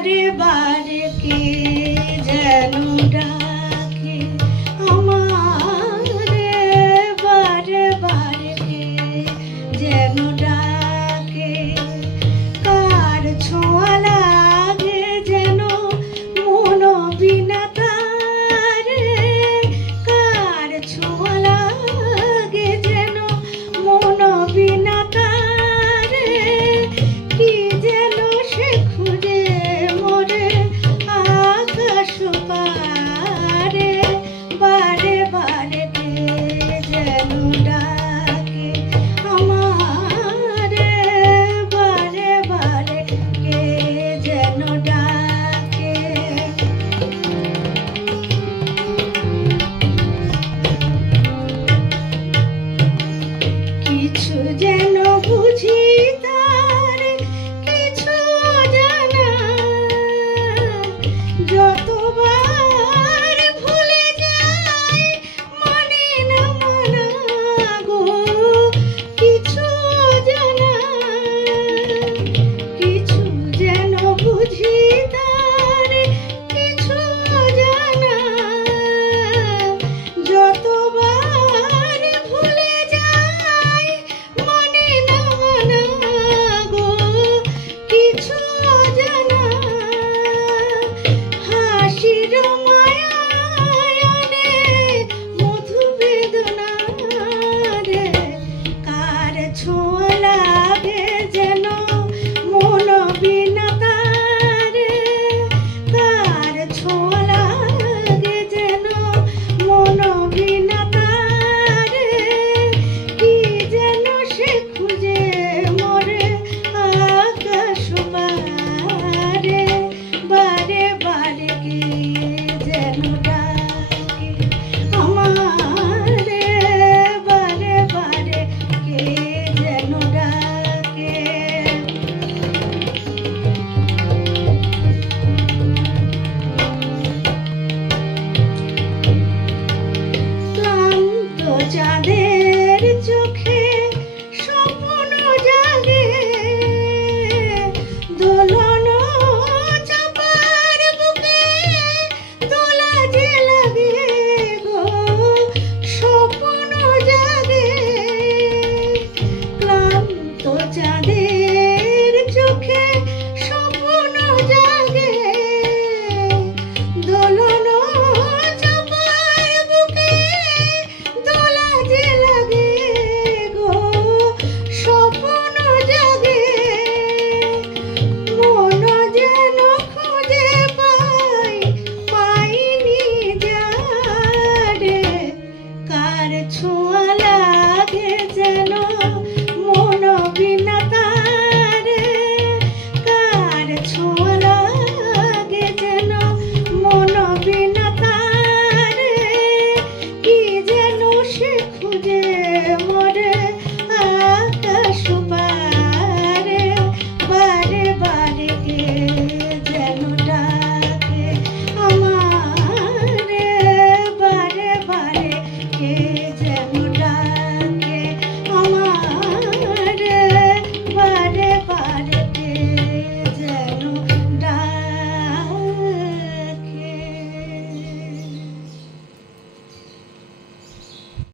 বারে বারে কে যেন ডাক